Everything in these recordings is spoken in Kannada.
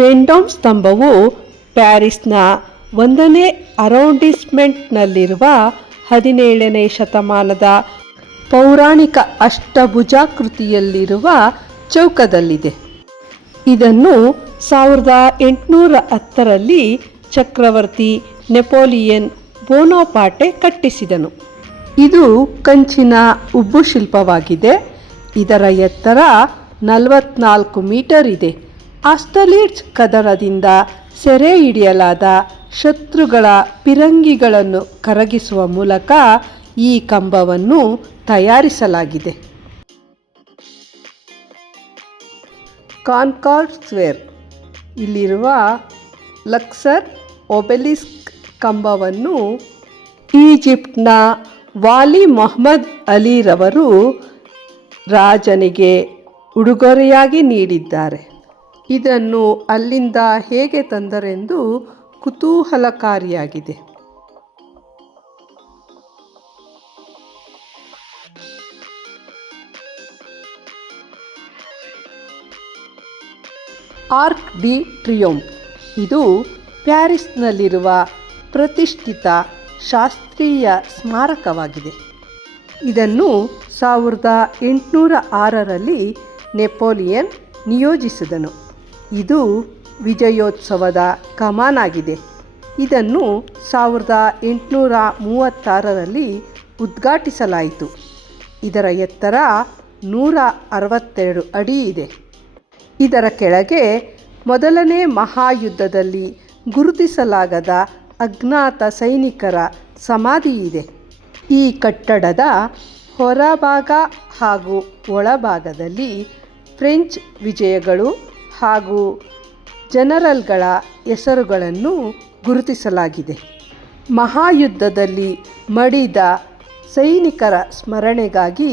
ವೆಂಡೋಮ್ ಸ್ತಂಭವು ಪ್ಯಾರಿಸ್ನ 1ನೇ ಅರೌಂಡಿಸ್ಮೆಂಟ್ನಲ್ಲಿರುವ 17ನೇ ಶತಮಾನದ ಪೌರಾಣಿಕ ಅಷ್ಟಭುಜಾಕೃತಿಯಲ್ಲಿರುವ ಚೌಕದಲ್ಲಿದೆ. ಇದನ್ನು 1810ರಲ್ಲಿ ಚಕ್ರವರ್ತಿ ನೆಪೋಲಿಯನ್ ಬೋನಾಪಾರ್ಟೆ ಕಟ್ಟಿಸಿದನು. ಇದು ಕಂಚಿನ ಉಬ್ಬು ಶಿಲ್ಪವಾಗಿದೆ. ಇದರ ಎತ್ತರ 44 ಮೀಟರ್ ಇದೆ. ಆಸ್ಟಲಿಟ್ಜ್ ಕದರದಿಂದ ಸೆರೆ ಹಿಡಿಯಲಾದ ಶತ್ರುಗಳ ಪಿರಂಗಿಗಳನ್ನು ಕರಗಿಸುವ ಮೂಲಕ ಈ ಕಂಬವನ್ನು ತಯಾರಿಸಲಾಗಿದೆ. ಕಾನ್ಕಾರ್ಡ್ ಸ್ಕ್ವೇರ್ ಇಲ್ಲಿರುವ ಲಕ್ಸರ್ ಒಬೆಲಿಸ್ಕ್ ಕಂಬವನ್ನು ಈಜಿಪ್ಟ್ನ ವಾಲಿ ಮೊಹಮ್ಮದ್ ಅಲಿರವರು ರಾಜನಿಗೆ ಉಡುಗೊರೆಯಾಗಿ ನೀಡಿದ್ದಾರೆ. ಇದನ್ನು ಅಲ್ಲಿಂದ ಹೇಗೆ ತಂದರೆಂದು ಕುತೂಹಲಕಾರಿಯಾಗಿದೆ. ಆರ್ಕ್ ಡಿ ಟ್ರಿಯೋಂಫ್ ಇದು ಪ್ಯಾರಿಸ್ನಲ್ಲಿರುವ ಪ್ರತಿಷ್ಠಿತ ಶಾಸ್ತ್ರೀಯ ಸ್ಮಾರಕವಾಗಿದೆ. ಇದನ್ನು 1806ರಲ್ಲಿ ನೆಪೋಲಿಯನ್ ನಿಯೋಜಿಸಿದನು. ಇದು ವಿಜಯೋತ್ಸವದ ಕಮಾನಾಗಿದೆ. ಇದನ್ನು 1836ರಲ್ಲಿ ಉದ್ಘಾಟಿಸಲಾಯಿತು. ಇದರ ಎತ್ತರ 162 ಅಡಿ ಇದೆ. ಇದರ ಕೆಳಗೆ ಮೊದಲನೇ ಮಹಾಯುದ್ಧದಲ್ಲಿ ಗುರುತಿಸಲಾಗದ ಅಜ್ಞಾತ ಸೈನಿಕರ ಸಮಾಧಿ ಇದೆ. ಈ ಕಟ್ಟಡದ ಹೊರಭಾಗ ಹಾಗೂ ಒಳಭಾಗದಲ್ಲಿ ಫ್ರೆಂಚ್ ವಿಜಯಗಳು ಹಾಗೂ ಜನರಲ್ಗಳ ಹೆಸರುಗಳನ್ನು ಗುರುತಿಸಲಾಗಿದೆ. ಮಹಾಯುದ್ಧದಲ್ಲಿ ಮಡಿದ ಸೈನಿಕರ ಸ್ಮರಣೆಗಾಗಿ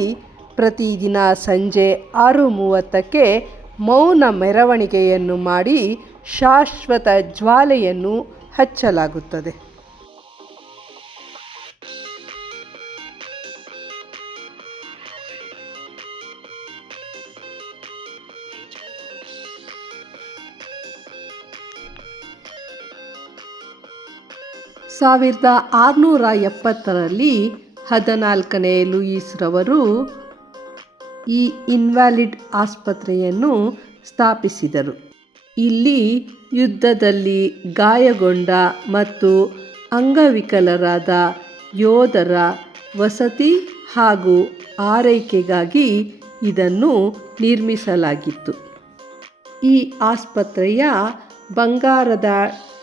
ಪ್ರತಿದಿನ ಸಂಜೆ 6:30ಕ್ಕೆ ಮೌನ ಮೆರವಣಿಗೆಯನ್ನು ಮಾಡಿ ಶಾಶ್ವತ ಜ್ವಾಲೆಯನ್ನು ಹಚ್ಚಲಾಗುತ್ತದೆ. ಸಾವಿರದ 1670ರಲ್ಲಿ 14ನೇ ಲೂಯಿಸ್ ರವರು ಈ ಇನ್ವ್ಯಾಲಿಡ್ ಆಸ್ಪತ್ರೆಯನ್ನು ಸ್ಥಾಪಿಸಿದರು. ಇಲ್ಲಿ ಯುದ್ಧದಲ್ಲಿ ಗಾಯಗೊಂಡ ಮತ್ತು ಅಂಗವಿಕಲರಾದ ಯೋಧರ ವಸತಿ ಹಾಗೂ ಆರೈಕೆಗಾಗಿ ಇದನ್ನು ನಿರ್ಮಿಸಲಾಗಿತ್ತು. ಈ ಆಸ್ಪತ್ರೆಯ ಬಂಗಾರದ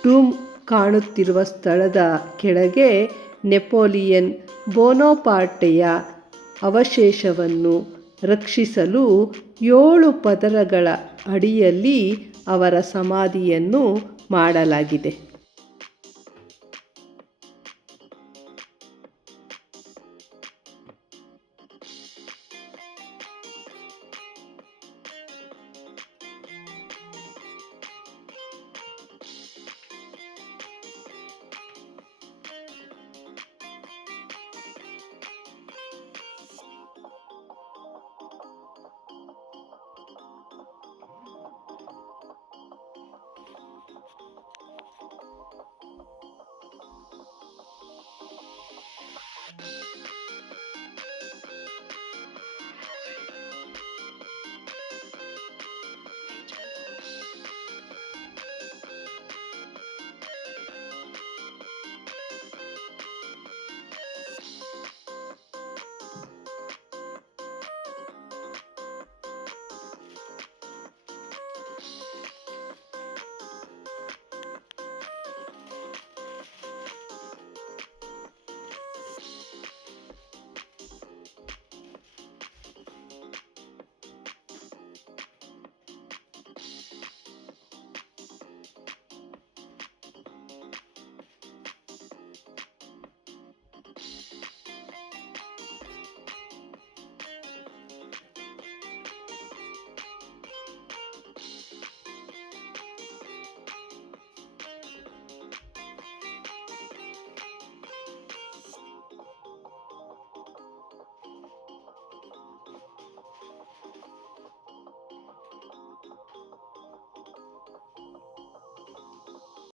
ಡೂಮ್ ಕಾಣುತ್ತಿರುವ ಸ್ಥಳದ ಕೆಳಗೆ ನೆಪೋಲಿಯನ್ ಬೋನಾಪಾರ್ಟೆಯ ಅವಶೇಷವನ್ನು ರಕ್ಷಿಸಲು 7 ಪದರಗಳ ಅಡಿಯಲ್ಲಿ ಅವರ ಸಮಾಧಿಯನ್ನು ಮಾಡಲಾಗಿದೆ.